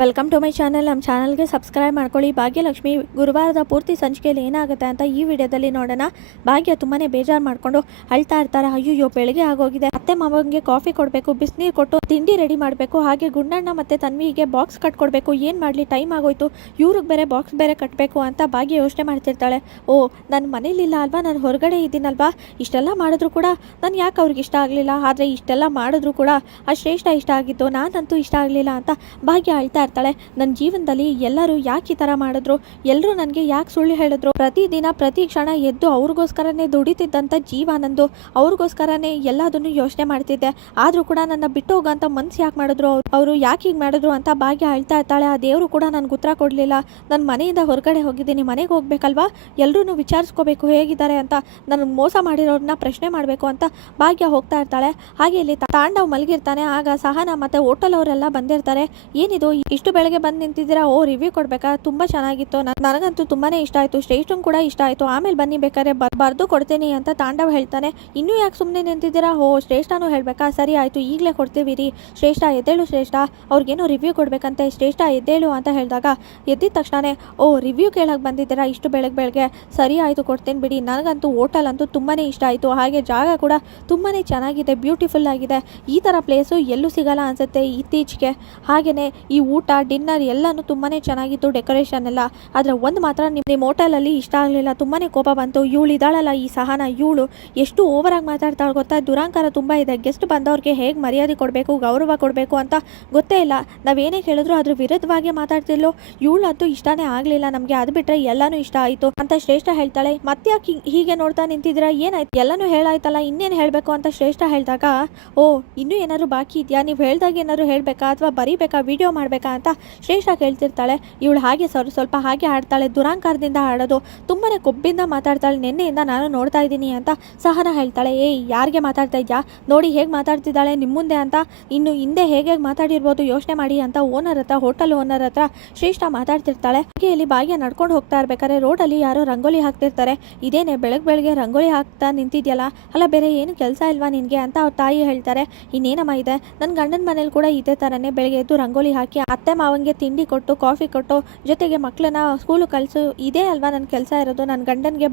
Welcome to my channel ನಮ್ಮ ಚಾನಲ್ಗೆ subscribe ಮಾಡ್ಕೊಳ್ಳಿ. ಭಾಗ್ಯಲಕ್ಷ್ಮಿ, ಗುರುವಾರದ ಪೂರ್ತಿ ಸಂಚಿಕೆಯಲ್ಲಿ ಏನಾಗುತ್ತೆ ಅಂತ ಈ ವಿಡಿಯೋದಲ್ಲಿ ನೋಡೋಣ. ಭಾಗ್ಯ ತುಂಬಾ ಬೇಜಾರು ಮಾಡ್ಕೊಂಡು ಅಳ್ತಾ ಇರ್ತಾರೆ. ಅಯ್ಯೋ ಬೆಳಗ್ಗೆ ಆಗೋಗಿದೆ. ಮತ್ತೆ ಮಾವಂಗೆ ಕಾಫಿ ಕೊಡಬೇಕು, ಬಿಸಿನೀರು ಕೊಟ್ಟು ತಿಂಡಿ ರೆಡಿ ಮಾಡಬೇಕು. ಹಾಗೆ ಗುಂಡಣ್ಣ ಮತ್ತು ತನ್ವಿಗೆ ಬಾಕ್ಸ್ ಕಟ್ಕೊಡ್ಬೇಕು. ಏನು ಮಾಡಲಿ? ಟೈಮ್ ಆಗೋಯ್ತು. ಇವ್ರಿಗೆ ಬೇರೆ ಬಾಕ್ಸ್ ಬೇರೆ ಕಟ್ಟಬೇಕು ಅಂತ ಭಾಗ್ಯ ಯೋಚನೆ ಮಾಡ್ತಿರ್ತಾಳೆ. ಓ ನನ್ನ ಮನೇಲಿಲ್ಲ ಅಲ್ವಾ? ನಾನು ಹೊರಗಡೆ ಇದ್ದೀನಲ್ವಾ? ಇಷ್ಟೆಲ್ಲ ಮಾಡಿದ್ರು ಕೂಡ ನಾನು ಯಾಕೆ ಅವ್ರಿಗೆ ಇಷ್ಟ ಆಗಲಿಲ್ಲ? ಆದರೆ ಇಷ್ಟೆಲ್ಲ ಮಾಡಿದ್ರು ಕೂಡ ಆ ಶ್ರೇಷ್ಠ ಇಷ್ಟ ಆಗಿತ್ತು. ನಾನಂತೂ ಇಷ್ಟ ಆಗಲಿಲ್ಲ ಅಂತ ಭಾಗ್ಯ ಅಳ್ತಾ ಇರ್ತಾಳೆ ನನ್ನ ಜೀವನದಲ್ಲಿ ಎಲ್ಲರೂ ಯಾಕೆ ಈ ಥರ ಮಾಡಿದ್ರು? ಎಲ್ಲರೂ ನನಗೆ ಯಾಕೆ ಸುಳ್ಳು ಹೇಳಿದ್ರು? ಪ್ರತಿದಿನ, ಪ್ರತಿ ಕ್ಷಣ ಎದ್ದು ಅವ್ರಿಗೋಸ್ಕರನೇ ದುಡಿತಿದ್ದಂಥ ಜೀವ ನಂದು. ಅವ್ರಿಗೋಸ್ಕರನೇ ಎಲ್ಲದನ್ನು ಯೋಚನೆ ಮಾಡ್ತಿದ್ದೆ. ಆದರೂ ಕೂಡ ನನ್ನ ಬಿಟ್ಟು ಹೋಗೋಂಥ ಮನ್ಸು ಯಾಕೆ ಮಾಡಿದ್ರು ಅವ್ರು? ಅವರು ಯಾಕೆ ಹೀಗೆ ಮಾಡಿದ್ರು ಅಂತ ಭಾಗ್ಯ ಹೇಳ್ತಾ ಇರ್ತಾಳೆ. ಆ ದೇವರು ಕೂಡ ನನಗೆ ಉತ್ತರ ಕೊಡಲಿಲ್ಲ. ನನ್ನ ಮನೆಯಿಂದ ಹೊರಗಡೆ ಹೋಗಿದ್ದೀನಿ. ಮನೆಗೆ ಹೋಗ್ಬೇಕಲ್ವಾ? ಎಲ್ಲರೂ ವಿಚಾರಿಸ್ಕೋಬೇಕು ಹೇಗಿದ್ದಾರೆ ಅಂತ ನನ್ನ ಮೋಸ ಮಾಡಿರೋರನ್ನ ಪ್ರಶ್ನೆ ಮಾಡಬೇಕು ಅಂತ ಭಾಗ್ಯ ಹೋಗ್ತಾ ಇರ್ತಾಳೆ. ಹಾಗೆ ಇಲ್ಲಿ ತಾಂಡವ್ ಮಲಗಿರ್ತಾನೆ. ಆಗ ಸಹನ ಮತ್ತೆ ಹೋಟೆಲ್ ಅವರೆಲ್ಲ ಬಂದಿರ್ತಾರೆ. ಏನಿದು? ಇಷ್ಟು ಬೆಳಗ್ಗೆ ಬಂದು ನಿಂತಿದ್ದೀರಾ? ಓ ರಿವ್ಯೂ ಕೊಡಬೇಕಾ? ತುಂಬ ಚೆನ್ನಾಗಿತ್ತು. ನನ್- ನನಗಂತೂ ತುಂಬಾ ಇಷ್ಟ ಆಯಿತು. ಶ್ರೇಷ್ಠನ್ ಕೂಡ ಇಷ್ಟ ಆಯಿತು. ಆಮೇಲೆ ಬನ್ನಿ ಬೇಕಾದ್ರೆ ಬರೆದು ಕೊಡ್ತೀನಿ ಅಂತ ತಾಂಡವ್ ಹೇಳ್ತಾನೆ. ಇನ್ನೂ ಯಾಕೆ ಸುಮ್ಮನೆ ನಿಂತಿದ್ದೀರಾ? ಓ, ಶ್ರೇಷ್ಠನೂ ಹೇಳಬೇಕಾ? ಸರಿ ಆಯಿತು, ಈಗಲೇ ಕೊಡ್ತೀವಿ ರೀ. ಶ್ರೇಷ್ಠ, ಎದ್ದೇಳು ಶ್ರೇಷ್ಠ. ಅವ್ರಿಗೇನೋ ರಿವ್ಯೂ ಕೊಡಬೇಕಂತೆ. ಶ್ರೇಷ್ಠ, ಎದ್ದೇಳು ಅಂತ ಹೇಳಿದಾಗ ಎದ್ದಿದ ತಕ್ಷಣನೇ, ಓ ರಿವ್ಯೂ ಕೇಳಕ್ಕೆ ಬಂದಿದ್ದೀರಾ ಇಷ್ಟು ಬೆಳಗ್ಗೆ ಬೆಳಗ್ಗೆ ಸರಿ ಆಯಿತು, ಕೊಡ್ತೀನಿ ಬಿಡಿ. ನನಗಂತೂ ಹೋಟೆಲ್ ಅಂತೂ ತುಂಬಾ ಇಷ್ಟ ಆಯಿತು. ಹಾಗೆ ಜಾಗ ಕೂಡ ತುಂಬಾ ಚೆನ್ನಾಗಿದೆ ಬ್ಯೂಟಿಫುಲ್ ಆಗಿದೆ. ಈ ಥರ ಪ್ಲೇಸು ಎಲ್ಲೂ ಸಿಗಲ್ಲ ಅನಿಸುತ್ತೆ ಇತ್ತೀಚೆಗೆ. ಹಾಗೆಯೇ ಈ ಊಟ ಡಿನ್ನರ್ ಎಲ್ಲನೂ ತುಂಬಾ ಚೆನ್ನಾಗಿತ್ತು ಡೆಕೋರೇಷನ್ ಎಲ್ಲ. ಆದರೆ ಒಂದು ಮಾತ್ರ ನಿಮ್ಮ ನಿಮ್ಮ ಹೋಟೆಲಲ್ಲಿ ಇಷ್ಟ ಆಗಲಿಲ್ಲ ತುಂಬಾ ಕೋಪ ಬಂತು. ಇವಳು ಇದ್ದಾಳಲ್ಲ ಈ ಸಹನ, ಇವಳು ಎಷ್ಟು ಓವರಾಗಿ ಮಾತಾಡ್ತಾಳೆ ಗೊತ್ತಾ? ದುರಾಂಕಾರ ತುಂಬ ಇದೆ. ಗೆಸ್ಟ್ ಬಂದವ್ರಿಗೆ ಹೇಗೆ ಮರ್ಯಾದೆ ಕೊಡಬೇಕು, ಗೌರವ ಕೊಡಬೇಕು ಅಂತ ಗೊತ್ತೇ ಇಲ್ಲ. ನಾವೇನೇ ಕೇಳಿದ್ರು ಅದ್ರ ವಿರುದ್ಧವಾಗಿ ಮಾತಾಡ್ತಿರ್ಲೋ ಇವಳಂತೂ ಇಷ್ಟನೇ ಆಗಲಿಲ್ಲ ನಮಗೆ. ಅದು ಬಿಟ್ಟರೆ ಎಲ್ಲನೂ ಇಷ್ಟ ಆಯಿತು. ಅಂತ ಶ್ರೇಷ್ಠ ಹೇಳ್ತಾಳೆ. ಮತ್ತೆ ಯಾಕೆ ಹಿಂಗ್- ನೋಡ್ತಾ ನಿಂತಿದ್ದೀರಾ? ಏನಾಯ್ತು? ಎಲ್ಲನೂ ಹೇಳಾಯ್ತಲ್ಲ, ಇನ್ನೇನು ಹೇಳಬೇಕು ಅಂತ ಶ್ರೇಷ್ಠ ಹೇಳಿದಾಗ, ಓ, ಇನ್ನೂ ಏನಾದ್ರು ಬಾಕಿ ಇದೆಯಾ? ನೀವು ಹೇಳ್ದಾಗ ಏನಾದ್ರು ಹೇಳಬೇಕಾ? ಅಥವಾ ಬರೀಬೇಕಾ? ವಿಡಿಯೋ ಮಾಡಬೇಕಾ? ಅಂತ ಶ್ರೇಷ್ಠ ಕೇಳ್ತಿರ್ತಾಳೆ. ಇವಳು ಹಾಗೆ ಸ್ವಲ್ಪ ಸ್ವಲ್ಪ ಹಾಗೆ ಆಡ್ತಾಳೆ. ದುರಾಂಕಾರದಿಂದ ಆಡೋದು ತುಂಬಾ ಕೊಬ್ಬಿಂದ ಮಾತಾಡ್ತಾಳೆ. ನಿನ್ನೆಯಿಂದ ನಾನು ನೋಡ್ತಾ ಇದ್ದೀನಿ ಅಂತ ಸಹನ ಹೇಳ್ತಾಳೆ. ಏಯ್, ಯಾರಿಗೆ ಮಾತಾಡ್ತಾ ಇದ್ಯಾ? ನೋಡಿ ಹೇಗೆ ಮಾತಾಡ್ತಿದ್ದಾಳೆ ನಿಮ್ಮ ಮುಂದೆ ಅಂತ. ಇನ್ನು ಹಿಂದೆ ಹೇಗೆ ಹೇಗೆ ಮಾತಾಡಿರ್ಬೋದು ಯೋಚನೆ ಮಾಡಿ ಅಂತ ಓನರ್ ಹತ್ರ, ಹೋಟೆಲ್ ಓನರ್ ಹತ್ರ ಶ್ರೇಷ್ಠ ಮಾತಾಡ್ತಿರ್ತಾಳೆ. ಹಾಗೆ ಇಲ್ಲಿ ಭಾಗ್ಯ ನಡ್ಕೊಂಡು ಹೋಗ್ತಾ ಇರ್ಬೇಕಾದ್ರೆ ರೋಡಲ್ಲಿ ಯಾರೋ ರಂಗೋಲಿ ಹಾಕ್ತಿರ್ತಾರೆ. ಇದೇನೆ ಬೆಳಗ್ಗೆ ಬೆಳಗ್ಗೆ ರಂಗೋಲಿ ಹಾಕ್ತಾ ನಿಂತಿದ್ಯಲ್ಲ? ಅಲ್ಲ ಬೇರೆ ಏನು ಕೆಲಸ ಇಲ್ವಾ ನಿನಗೆ ಅಂತ ಅವ್ರ ತಾಯಿ ಹೇಳ್ತಾರೆ. ಇನ್ನೇನಮ್ಮ ಇದೆ? ನನ್ನ ಗಂಡನ ಮನೇಲಿ ಕೂಡ ಇದೇ ಥರನೇ ಬೆಳಗ್ಗೆ ಎದ್ದು ರಂಗೋಲಿ ಹಾಕಿ ಅತ್ತೆ ಮಾವಂಗೆ ತಿಂಡಿ ಕೊಟ್ಟು ಕಾಫಿ ಕೊಟ್ಟು, ಜೊತೆಗೆ ಮಕ್ಕಳನ್ನ ಸ್ಕೂಲು ಕಳಿಸು, ಇದೇ ಅಲ್ವಾ ನನ್ನ ಕೆಲಸ ಇರೋದು? ನನ್ನ ಗಂಡನಿಗೆ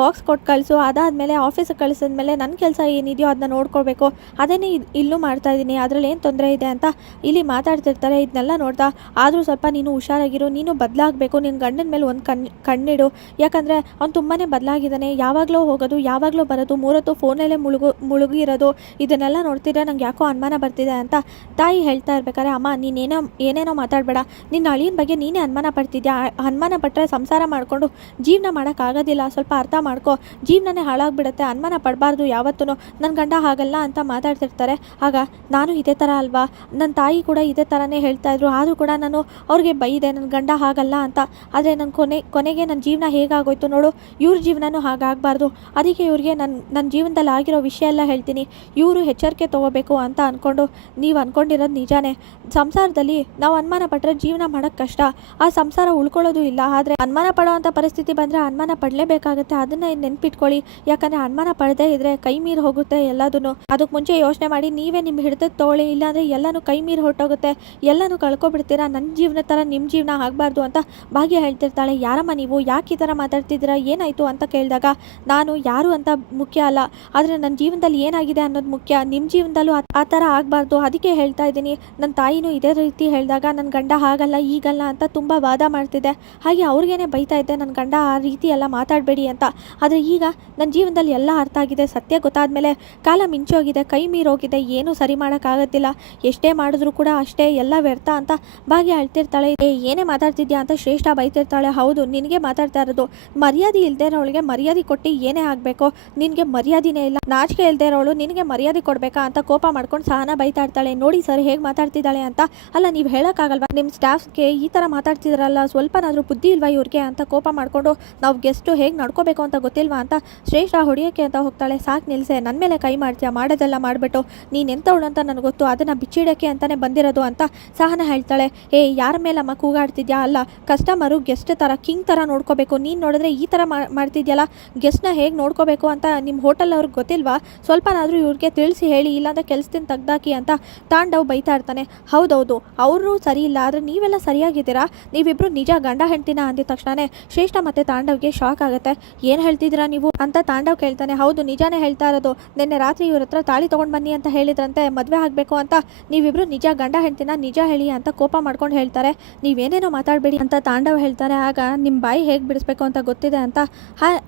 ಬಾಕ್ಸ್ ಕೊಟ್ಟು ಕಳಿಸು, ಅದಾದಮೇಲೆ ಆಫೀಸಿಗೆ ಕಳಿಸಿದ್ಮೇಲೆ ನನ್ನ ಕೆಲಸ ಏನಿದೆಯೋ ಅದನ್ನ ನೋಡ್ಕೊಳ್ಬೇಕು. ಅದನ್ನೇ ಇಲ್ಲೂ ಮಾಡ್ತಾ ಇದ್ದೀನಿ ಅದರಲ್ಲಿ ಏನು ತೊಂದರೆ ಇದೆ ಅಂತ ಇಲ್ಲಿ ಮಾತಾಡ್ತಿರ್ತಾರೆ ಇದನ್ನೆಲ್ಲ ನೋಡ್ತಾ, ಆದರೂ ಸ್ವಲ್ಪ ನೀನು ಹುಷಾರಾಗಿರು, ನೀನು ಬದಲಾಗಬೇಕು ನಿನ್ನ ಗಂಡನ ಮೇಲೆ ಒಂದು ಕಣ್, ಕಣ್ಣಿಡು. ಯಾಕಂದರೆ ಅವ್ನು ತುಂಬಾ ಬದಲಾಗಿದ್ದಾನೆ, ಯಾವಾಗಲೂ ಹೋಗೋದು, ಯಾವಾಗಲೂ ಬರೋದು, ಮೂರೊತ್ತು ಫೋನಲ್ಲೇ ಮುಳುಗು, ಮುಳುಗಿರೋದು, ಇದನ್ನೆಲ್ಲ ನೋಡ್ತಿದ್ರೆ ನಂಗೆ ಯಾಕೋ ಅನುಮಾನ ಬರ್ತಿದೆ ಅಂತ ತಾಯಿ ಹೇಳ್ತಾ ಇರ್ಬೇಕಾದ್ರೆ, ಅಮ್ಮ, ನೀನೇನೋ, ಏನೇನೋ ಮಾತಾಡಬೇಡ. ನಿನ್ನ ಅಳಿಯನ ಬಗ್ಗೆ ನೀನೇ ಅನುಮಾನ ಪಡ್ತಿದ್ಯಾ? ಅನುಮಾನ ಪಟ್ಟರೆ ಸಂಸಾರ ಮಾಡಿಕೊಂಡು ಜೀವನ ಮಾಡೋಕ್ಕಾಗೋದಿಲ್ಲ ಸ್ವಲ್ಪ ಅರ್ಥ ಮಾಡ್ಕೊ, ಜೀವನನೇ ಹಾಳಾಗ್ಬಿಡುತ್ತೆ, ಅನುಮಾನ ಪಡಬಾರ್ದು ಯಾವತ್ತೂ ನನ್ನ ಗಂಡ ಹಾಗಲ್ಲ ಅಂತ ಮಾತಾಡ್ತಿರ್ತಾರೆ. ಆಗ, ನಾನು ಇದೇ ಥರ ಅಲ್ವಾ? ನನ್ನ ತಾಯಿ ಕೂಡ ಇದೇ ಥರನೇ ಹೇಳ್ತಾ ಇದ್ರು. ಆದರೂ ಕೂಡ ನಾನು ಅವ್ರಿಗೆ ಬೈದೆ ನನ್ನ ಗಂಡ ಹಾಗಲ್ಲ ಅಂತ. ಆದರೆ ನನ್ನ ಕೊನೆ, ಕೊನೆಗೆ ನನ್ನ ಜೀವನ ಹೇಗಾಗೋಯ್ತು ನೋಡು? ಇವ್ರ ಜೀವನನೂ ಹಾಗಾಗಬಾರ್ದು. ಅದಕ್ಕೆ ಇವ್ರಿಗೆ ನನ್ನ ನನ್ನ ಜೀವನದಲ್ಲಿ ಆಗಿರೋ ವಿಷಯ ಎಲ್ಲ ಹೇಳ್ತೀನಿ. ಇವರು ಎಚ್ಚರಿಕೆ ತೊಗೋಬೇಕು ಅಂತ ಅಂದ್ಕೊಂಡು ನೀವು ಅಂದ್ಕೊಂಡಿರೋದು ನಿಜಾನೇ. ಸಂಸಾರದಲ್ಲಿ ನಾವು ಅನುಮಾನ ಪಟ್ಟರೆ ಜೀವನ ಮಾಡೋಕ್ಕೆ ಕಷ್ಟ. ಆ ಸಂಸಾರ ಉಳ್ಕೊಳ್ಳೋದು ಇಲ್ಲ. ಆದರೆ ಅನುಮಾನ ಪಡೋವಂಥ ಪರಿಸ್ಥಿತಿ ಬಂದರೆ ಅನುಮಾನ ಪಡಲೇಬೇಕಾಗುತ್ತೆ. ಅದನ್ನ ನೆನ್ಪಿಟ್ಕೊಳ್ಳಿ. ಯಾಕಂದ್ರೆ ಅನುಮಾನ ಪಡದೇ ಇದ್ರೆ ಕೈ ಮೀರಿ ಹೋಗುತ್ತೆ ಎಲ್ಲದನ್ನು ಅದಕ್ಕೆ ಮುಂಚೆ ಯೋಚನೆ ಮಾಡಿ, ನೀವೇ ನಿಮ್ಮ ಹಿಡಿದ ತೊಗೊಳ್ಳಿ. ಇಲ್ಲಾಂದ್ರೆ ಎಲ್ಲನೂ ಕೈ ಮೀರಿ ಹೊರಟೋಗುತ್ತೆ. ಎಲ್ಲನೂ ಕಳ್ಕೊಬಿಡ್ತೀರಾ? ನನ್ನ ಜೀವನ ಥರ ನಿಮ್ಮ ಜೀವನ ಆಗಬಾರ್ದು ಅಂತ ಭಾಗ್ಯ ಹೇಳ್ತಿರ್ತಾಳೆ. ಯಾರಮ್ಮ ನೀವು? ಯಾಕೆ ಈ ಥರ ಮಾತಾಡ್ತಿದ್ದೀರಾ? ಏನಾಯಿತು ಅಂತ ಕೇಳಿದಾಗ, ನಾನು ಯಾರು ಅಂತ ಮುಖ್ಯ ಅಲ್ಲ. ಆದರೆ ನನ್ನ ಜೀವನದಲ್ಲಿ ಏನಾಗಿದೆ ಅನ್ನೋದು ಮುಖ್ಯ. ನಿಮ್ಮ ಜೀವನದಲ್ಲೂ ಆ- ಥರ ಆಗಬಾರ್ದು. ಅದಕ್ಕೆ ಹೇಳ್ತಾ ಇದ್ದೀನಿ. ನನ್ನ ತಾಯಿನೂ ಇದೇ ರೀತಿ ಹೇಳಿದಾಗ ನನ್ನ ಗಂಡ ಹಾಗಲ್ಲ, ಈಗಲ್ಲ ಅಂತ ತುಂಬ ವಾದ ಮಾಡ್ತಿದ್ದೆ ಹಾಗೆ ಅವ್ರಿಗೇನೆ ಬೈತಾ ಇದ್ದೆ. ನನ್ನ ಗಂಡ ಆ ರೀತಿ ಎಲ್ಲ ಮಾತಾಡಬೇಡಿ ಅಂತ. ಆದರೆ ಈಗ ನನ್ನ ಜೀವನದಲ್ಲಿ ಎಲ್ಲ ಅರ್ಥ ಆಗಿದೆ, ಸತ್ಯ ಗೊತ್ತಾದ್ಮೇಲೆ ಕಾಲ ಮಿಂಚೋಗಿದೆ, ಕೈ ಮೀರೋಗಿದೆ, ಏನೂ ಸರಿ ಮಾಡೋಕ್ಕಾಗತ್ತಿಲ್ಲ. ಎಷ್ಟೇ ಮಾಡಿದ್ರು ಕೂಡ ಅಷ್ಟೇ ಎಲ್ಲ ವ್ಯರ್ಥ ಅಂತ ಭಾಗ್ಯ ಅಳ್ತಿರ್ತಾಳೆ. ಏ, ಏನೇ ಮಾತಾಡ್ತಿದ್ಯಾ ಅಂತ ಶ್ರೇಷ್ಠ ಬೈತಿರ್ತಾಳೆ. ಹೌದು, ನಿನಗೆ ಮಾತಾಡ್ತಾ ಇರೋದು. ಮರ್ಯಾದೆ ಇಲ್ಲದೆ ಇರೋಳಿಗೆ ಮರ್ಯಾದೆ ಕೊಟ್ಟು ಏನೇ ಆಗಬೇಕು, ನಿನಗೆ ಮರ್ಯಾದಿನೇ ಇಲ್ಲ. ನಾಚಿಕೆ ಇಲ್ಲದೆ ಇರೋಳು ನಿನಗೆ ಮರ್ಯಾದೆ ಕೊಡಬೇಕಾ ಅಂತ ಕೋಪ ಮಾಡ್ಕೊಂಡು ಸಹನ ಬೈತಾ ಇರ್ತಾಳೆ. ನೋಡಿ ಸರ್, ಹೇಗೆ ಮಾತಾಡ್ತಿದ್ದಾಳೆ ಅಂತ. ಅಲ್ಲ, ನೀವು ಹೇಳೋಕ್ಕಾಗಲ್ವಾ? ನಿಮ್ಮ ಸ್ಟಾಫ್ಗೆ ಈ ಥರ ಮಾತಾಡ್ತಿದ್ರಲ್ಲ, ಸ್ವಲ್ಪನಾದರೂ ಬುದ್ಧಿ ಇಲ್ವಾ ಇವ್ರಿಗೆ ಅಂತ ಕೋಪ ಮಾಡಿಕೊಂಡು ನಾವು ಗೆಸ್ಟು ಹೇಗೆ ನಡ್ಕೋಬೇಕು ಅಂತ ಅಂತ ಗೊತ್ತಿಲ್ವಾ ಅಂತ ಶ್ರೇಷ್ಠ ಹೊಡಿಯೋಕ್ಕೆ ಅಂತ ಹೋಗ್ತಾಳೆ. ಸಾಕು ನಿಲ್ಸೆ ನನ್ನ ಮೇಲೆ ಕೈ ಮಾಡ್ತೀಯ? ಮಾಡೋದೆಲ್ಲ ಮಾಡಿಬಿಟ್ಟು, ನೀನು ಎಂಥವಳು ಅಂತ ನನಗೆ ಗೊತ್ತು, ಅದನ್ನು ಬಿಚ್ಚಿಡೋಕ್ಕೆ ಅಂತಲೇ ಬಂದಿರೋದು ಅಂತ ಸಹನ ಹೇಳ್ತಾಳೆ. ಏ ಯಾರ ಮೇಲಮ್ಮ ಕೂಗಾಡ್ತಿದ್ಯಾ? ಅಲ್ಲ, ಕಸ್ಟಮರು ಗೆಸ್ಟ್ ಥರ ಕಿಂಗ್ ಥರ ನೋಡ್ಕೋಬೇಕು. ನೀನು ನೋಡಿದ್ರೆ ಈ ಥರ ಮಾಡ್ತಿದ್ಯಲ್ಲ? ಗೆಸ್ಟ್ನ ಹೇಗೆ ನೋಡ್ಕೋಬೇಕು ಅಂತ ನಿಮ್ಮ ಹೋಟೆಲ್ ಅವ್ರಿಗೆ ಗೊತ್ತಿಲ್ವಾ? ಸ್ವಲ್ಪನಾದರೂ ಇವ್ರಿಗೆ ತಿಳಿಸಿ ಹೇಳಿ, ಇಲ್ಲಾಂದ್ರೆ ಕೆಲಸದಿಂದ ತೆಗ್ದಾಕಿ ಅಂತ ತಾಂಡವ್ ಬೈತಾ ಇರ್ತಾನೆ. ಹೌದೌದು, ಅವರು ಸರಿ ಇಲ್ಲ, ಆದರೆ ನೀವೆಲ್ಲ ಸರಿಯಾಗಿದ್ದೀರಾ? ನೀವಿಬ್ರು ನಿಜ ಗಂಡ ಹೆಂಡ್ತಿನ ಅಂದಿದ ತಕ್ಷಣನೇ ಶ್ರೇಷ್ಠ ಮತ್ತು ತಾಂಡವ್ಗೆ ಶಾಕ್ ಆಗುತ್ತೆ. ಏನು ಹೇಳ್ತಿದ್ದೀರಾ ನೀವು ಅಂತ ತಾಂಡವ್ ಕೇಳ್ತಾನೆ. ಹೌದು, ನಿಜಾನೇ ಹೇಳ್ತಾ ಇರೋದು. ನಿನ್ನೆ ರಾತ್ರಿ ಇವ್ರ ಹತ್ರ ತಾಳಿ ತೊಗೊಂಡು ಬನ್ನಿ ಅಂತ ಹೇಳಿದ್ರಂತೆ. ಮದುವೆ ಆಗಬೇಕು ಅಂತ ನೀವಿಬ್ರು ನಿಜ ಗಂಡ ಹೆಂಡ್ತಿನ ನಿಜ ಹೇಳಿ ಅಂತ ಕೋಪ ಮಾಡ್ಕೊಂಡು ಹೇಳ್ತಾರೆ. ನೀವೇನೇನೋ ಮಾತಾಡಬೇಡಿ ಅಂತ ತಾಂಡವ್ ಹೇಳ್ತಾರೆ. ಆಗ ನಿಮ್ಮ ಬಾಯಿ ಹೇಗೆ ಬಿಡಿಸ್ಬೇಕು ಅಂತ ಗೊತ್ತಿದೆ ಅಂತ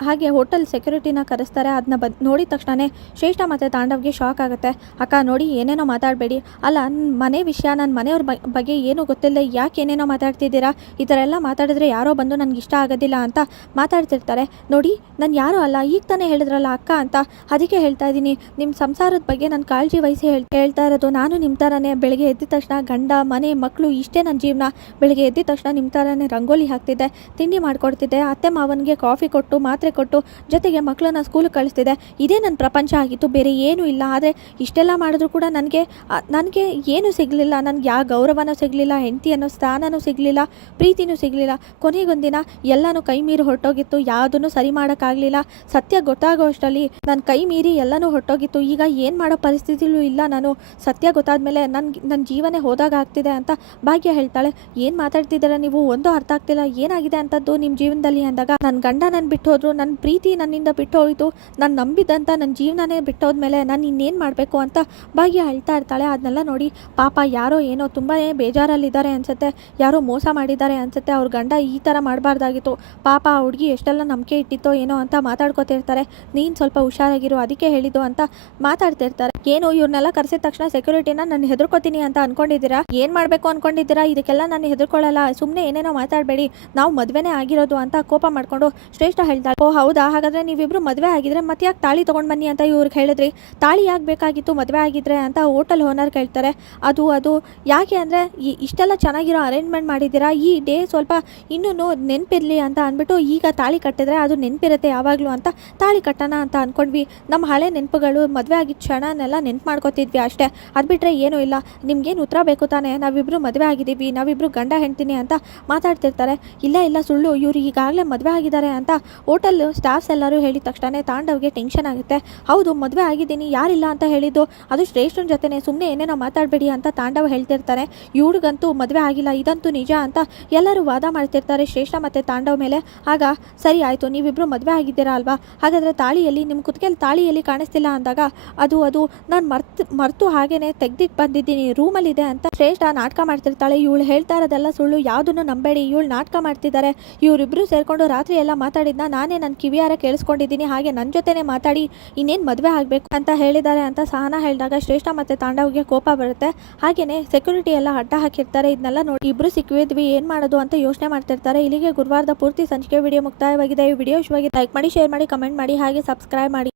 ಹಾಗೆ ಹೋಟೆಲ್ ಸೆಕ್ಯೂರಿಟಿನ ಕರೆಸ್ತಾರೆ. ಅದನ್ನ ಬದ್, ನೋಡಿದ ತಕ್ಷಣನೇ ಶ್ರೇಷ್ಠ ಮತ್ತು ತಾಂಡವ್ಗೆ ಶಾಕ್ ಆಗುತ್ತೆ. ಅಕ್ಕ, ನೋಡಿ, ಏನೇನೋ ಮಾತಾಡಬೇಡಿ. ಅಲ್ಲ ಮನೆ ವಿಷಯ ನನ್ನ ಮನೆಯವ್ರ ಬಗ್ಗೆ ಏನೂ ಗೊತ್ತಿಲ್ಲ ಯಾಕೆ ಏನೇನೋ ಮಾತಾಡ್ತಿದ್ದೀರಾ? ಈ ಥರ ಎಲ್ಲ ಮಾತಾಡಿದ್ರೆ ಯಾರೋ ಬಂದು ನನಗೆ ಇಷ್ಟ ಆಗೋದಿಲ್ಲ ಅಂತ ಮಾತಾಡ್ತಿರ್ತಾರೆ. ನೋಡಿ ನಾನು ಯಾರೂ ಅಲ್ಲ, ಈಗ ತಾನೇ ಹೇಳಿದ್ರಲ್ಲ ಅಕ್ಕ ಅಂತ ಅದಕ್ಕೆ ಹೇಳ್ತಾ ಇದ್ದೀನಿ. ನಿಮ್ಮ ಸಂಸಾರದ ಬಗ್ಗೆ ನಾನು ಕಾಳಜಿ ವಹಿಸಿ ಹೇಳ್ ಹೇಳ್ತಾ ಇರೋದು ನಾನು ನಿಮ್ಮ ಥರನೇ ಬೆಳಗ್ಗೆ ಎದ್ದ ತಕ್ಷಣ ಗಂಡ, ಮನೆ ಮಕ್ಕಳು ಇಷ್ಟೇ ನನ್ನ ಜೀವನ. ಬೆಳಗ್ಗೆ ಎದ್ದ ತಕ್ಷಣ ನಿಮ್ಮ ಥರನೇ ರಂಗೋಲಿ ಹಾಕ್ತಿದ್ದೆ, ತಿಂಡಿ ಮಾಡಿಕೊಡ್ತಿದ್ದೆ, ಅತ್ತೆ ಮಾವನಿಗೆ ಕಾಫಿ ಕೊಟ್ಟು, ಮಾತ್ರೆ ಕೊಟ್ಟು, ಜೊತೆಗೆ ಮಕ್ಕಳನ್ನ ಸ್ಕೂಲಿಗೆ ಕಳಿಸ್ತಿದ್ದೆ. ಇದೇ ನನ್ನ ಪ್ರಪಂಚ ಆಗಿತ್ತು, ಬೇರೆ ಏನೂ ಇಲ್ಲ. ಆದರೆ ಇಷ್ಟೆಲ್ಲ ಮಾಡಿದ್ರು ಕೂಡ ನನಗೆ ನನಗೆ ಏನೂ ಸಿಗಲಿಲ್ಲ. ನನಗೆ ಯಾವ ಗೌರವನೂ ಸಿಗಲಿಲ್ಲ ಹೆಂಡತಿ ಅನ್ನೋ ಸ್ಥಾನನೂ ಸಿಗಲಿಲ್ಲ, ಪ್ರೀತಿನೂ ಸಿಗಲಿಲ್ಲ. ಕೊನೆಗೊಂದಿನ ಎಲ್ಲನೂ ಕೈ ಮೀರಿ ಹೊರಟೋಗಿತ್ತು. ಯಾವುದನ್ನು ಸರಿ ಮಾಡೋಕ್ಕಾಗಲಿಲ್ಲ. ಸತ್ಯ ಗೊತ್ತಾಗೋ ಅಷ್ಟರಲ್ಲಿ ನನ್ನ ಕೈ ಮೀರಿ ಎಲ್ಲನೂ ಹೊಟ್ಟೋಗಿತ್ತು ಈಗ ಏನು ಮಾಡೋ ಪರಿಸ್ಥಿತಿಲೂ ಇಲ್ಲ ನಾನು. ಸತ್ಯ ಗೊತ್ತಾದ್ಮೇಲೆ ನನ್ನ ನನ್ನ ಜೀವನೇ ಹೋದಾಗ ಆಗ್ತಿದೆ ಅಂತ ಭಾಗ್ಯ ಹೇಳ್ತಾಳೆ. ಏನು ಮಾತಾಡ್ತಿದ್ದೀರಾ ನೀವು? ಒಂದು ಅರ್ಥ ಆಗ್ತಿಲ್ಲ. ಏನಾಗಿದೆ ಅಂತದ್ದು ನಿಮ್ಮ ಜೀವನದಲ್ಲಿ ಅಂದಾಗ ನನ್ನ ಗಂಡ ನನ್ನ ಬಿಟ್ಟು ಹೋದ್ರು ನನ್ನ ಪ್ರೀತಿ ನನ್ನಿಂದ ಬಿಟ್ಟು ಹೋಯಿತು ನಾನು ನಂಬಿದ್ದಂಥ ನನ್ನ ಜೀವನನೇ ಬಿಟ್ಟೋದ್ಮೇಲೆ ನಾನು ಇನ್ನೇನು ಮಾಡಬೇಕು ಅಂತ ಭಾಗ್ಯ ಹೇಳ್ತಾ ಇರ್ತಾಳೆ. ಅದನ್ನೆಲ್ಲ ನೋಡಿ ಪಾಪ ಯಾರೋ ಏನೋ ತುಂಬಾ ಬೇಜಾರಲ್ಲಿದ್ದಾರೆ ಅನ್ಸುತ್ತೆ. ಯಾರೋ ಮೋಸ ಮಾಡಿದ್ದಾರೆ ಅನ್ಸುತ್ತೆ. ಅವ್ರ ಗಂಡ ಈ ಥರ ಮಾಡಬಾರ್ದಾಗಿತ್ತು. ಪಾಪ ಆ ಹುಡುಗಿ ಎಷ್ಟೆಲ್ಲ ನಂಬಿಕೆ ಇಟ್ಟಿತ್ತೋ ಏನೋ ಅಂತ ಮಾತಾಡ್ಕೊತಿರ್ತಾರೆ. ನೀನು ಸ್ವಲ್ಪ ಹುಷಾರಾಗಿರು, ಅದಕ್ಕೆ ಹೇಳಿದ್ದು ಅಂತ ಮಾತಾಡ್ತಿರ್ತಾರೆ. ಏನು ಇವ್ರನ್ನೆಲ್ಲ ಕರೆಸಿದ ತಕ್ಷಣ ಸೆಕ್ಯೂರಿಟಿನ ನಾನು ಹೆದರ್ಕೋತೀನಿ ಅಂತ ಅನ್ಕೊಂಡಿದ್ದೀರಾ? ಏನು ಮಾಡಬೇಕು ಅನ್ಕೊಂಡಿದ್ದೀರಾ? ಇದಕ್ಕೆಲ್ಲ ನಾನು ಹೆದರ್ಕೊಳ್ಳಲ್ಲ ಸುಮ್ಮನೆ ಏನೇನೋ ಮಾತಾಡಬೇಡಿ. ನಾವು ಮದುವೆನೇ ಆಗಿರೋದು ಅಂತ ಕೋಪ ಮಾಡ್ಕೊಂಡು ಶ್ರೇಷ್ಠ ಹೇಳ್ತಾಳೆ ಓ, ಹೌದಾ? ಹಾಗಾದ್ರೆ ನೀವಿಬ್ರು ಮದುವೆ ಆಗಿದ್ರೆ ಮತ್ತೆ ಯಾಕೆ ತಾಳಿ ತೊಗೊಂಡು ಬನ್ನಿ ಅಂತ ಇವ್ರಿಗೆ ಹೇಳಿದ್ರಿ. ತಾಳಿ ಯಾಕೆ ಬೇಕಾಗಿತ್ತು ಮದುವೆ ಆಗಿದ್ರೆ ಅಂತ ಹೋಟೆಲ್ ಓನರ್ ಕೇಳ್ತಾರೆ. ಅದು ಅದು. ಯಾಕೆ ಅಂದರೆ ಇಷ್ಟೆಲ್ಲ ಚೆನ್ನಾಗಿರೋ ಅರೇಂಜ್ಮೆಂಟ್ ಮಾಡಿದ್ದೀರಾ? ಈ ಡೇ ಸ್ವಲ್ಪ ಇನ್ನೂ ನೆನಪಿರಲಿ ಅಂತ ಅಂದ್ಬಿಟ್ಟು ಈಗ ತಾಳಿ ಕಟ್ಟಿದ್ರೆ ಅದು ನೆನಪಿರುತ್ತೆ ಯಾವಾಗಲೂ ಅಂತ ತಾಳಿ ಕಟ್ಟೋಣ ಅಂತ ಅಂದ್ಕೊಂಡ್ವಿ ನಮ್ಮ ಹಳೆ ನೆನಪುಗಳು, ಮದುವೆ ಆಗಿದ್ದ ಕ್ಷಣನೆಲ್ಲ ನೆನ್ಪು ಮಾಡ್ಕೋತಿದ್ವಿ ಅಷ್ಟೇ. ಅದು ಬಿಟ್ಟರೆ ಏನೂ ಇಲ್ಲ. ನಿಮ್ಗೇನು ಉತ್ತರ ಬೇಕು ತಾನೇ? ನಾವಿಬ್ಬರು ಮದುವೆ ಆಗಿದ್ದೀವಿ ನಾವಿಬ್ಬರು ಗಂಡ ಹೆಂಡ್ತೀನಿ ಅಂತ ಮಾತಾಡ್ತಿರ್ತಾರೆ. ಇಲ್ಲ ಇಲ್ಲ ಸುಳ್ಳು. ಇವ್ರು ಈಗಾಗಲೇ ಮದುವೆ ಆಗಿದ್ದಾರೆ ಅಂತ ಹೋಟೆಲ್ ಸ್ಟಾಫ್ಸ್ ಎಲ್ಲರೂ ಹೇಳಿದ ತಕ್ಷಣ ತಾಂಡವ್ಗೆ ಟೆನ್ಷನ್ ಆಗುತ್ತೆ. ಹೌದು, ಮದುವೆ ಆಗಿದ್ದೀನಿ, ಯಾರಿಲ್ಲ ಅಂತ ಹೇಳಿದ್ದು. ಅದು ಶ್ರೇಷ್ಠನ ಜೊತೆನೆ ಸುಮ್ಮನೆ ಏನೇನೋ ಮಾತಾಡಬೇಡಿ ಅಂತ ತಾಂಡವ್ ಹೇಳ್ತಿರ್ತಾರೆ. ಇವ್ರಿಗಂತೂ ಮದುವೆ ಆಗಿಲ್ಲ, ಇದಂತೂ ನಿಜ ಅಂತ ಎಲ್ಲರೂ ವಾದ ಮಾಡ್ತಿರ್ತಾರೆ ಶ್ರೇಷ್ಠ ಮತ್ತು ತಾಂಡವ್ ಮೇಲೆ. ಆಗ, ಸರಿ, ಆಯಿತು ನೀವಿಬ್ಬರು ಮದುವೆ ಆಗಿದ್ದೀರಾ ಅಲ್ವಾ? ಹಾಗಾದರೆ ತಾಳಿಯಲ್ಲಿ ನಿಮ್ಮ ಕುತ್ತಿಗೆಯಲ್ಲಿ ತಾಳಿಯಲ್ಲಿ ಕಾಣಿಸ್ತಿಲ್ಲ ಅಂದಾಗ ಅದು ಅದು ನಾನು ಮರ್ತು ಮರ್ತು ಹಾಗೇನೆ ತೆಗ್ದಿಟ್ಟು ಬಂದಿದ್ದೀನಿ. ರೂಮಲ್ಲಿದೆ ಅಂತ ಶ್ರೇಷ್ಠ ನಾಟಕ ಮಾಡ್ತಿರ್ತಾಳೆ. ಇವಳು ಹೇಳ್ತಾ ಇರೋದೆಲ್ಲ ಸುಳ್ಳು, ಯಾವುದನ್ನು ನಂಬೇಡಿ. ಇವಳು ನಾಟಕ ಮಾಡ್ತಿದ್ದಾರೆ. ಇವರಿಬ್ಬರು ಸೇರಿಕೊಂಡು ರಾತ್ರಿ ಎಲ್ಲ ಮಾತಾಡಿದ್ನ ನಾನೇ ನನ್ನ ಕಿವಿಯಾರ ಕೇಳಿಸ್ಕೊಂಡಿದ್ದೀನಿ. ಹಾಗೆ ನನ್ನ ಜೊತೆನೆ ಮಾತಾಡಿ ಇನ್ನೇನು ಮದುವೆ ಆಗಬೇಕು ಅಂತ ಹೇಳಿದ್ದಾರೆ ಅಂತ ಸಹನ ಹೇಳಿದಾಗ ಶ್ರೇಷ್ಠ ಮತ್ತು ತಾಂಡವಿಗೆ ಕೋಪ ಬರುತ್ತೆ. ಹಾಗೆಯೇ ಸೆಕ್ಯೂರಿಟಿ ಎಲ್ಲ ಅಡ್ಡ ಹಾಕಿರ್ತಾರೆ. ಇದನ್ನೆಲ್ಲ ನೋಡಿ ಇಬ್ಬರು ಸಿಕ್ಕಿದ್ವಿ. ಏನು ಮಾಡೋದು ಅಂತ ಯೋಚನೆ ಮಾಡ್ತಿರ್ತಾರೆ. ಇಲ್ಲಿಗೆ ಗುರುವಾರದ ಪೂರ್ತಿ ಸಂಚಿಕೆ ವಿಡಿಯೋ ಮುಕ್ತಾಯವಾಗಿದೆ. ಈ ವಿಡಿಯೋ ಇಷ್ಟವಾಗಿ ಲೈಕ್ ಮಾಡಿ ಶೇರ್ ಮಾಡಿ ಕಮೆಂಟ್ ಮಾಡಿ ಹಾಗೆ ಸಬ್ಸ್ಕ್ರೈಬ್ ಮಾಡಿ.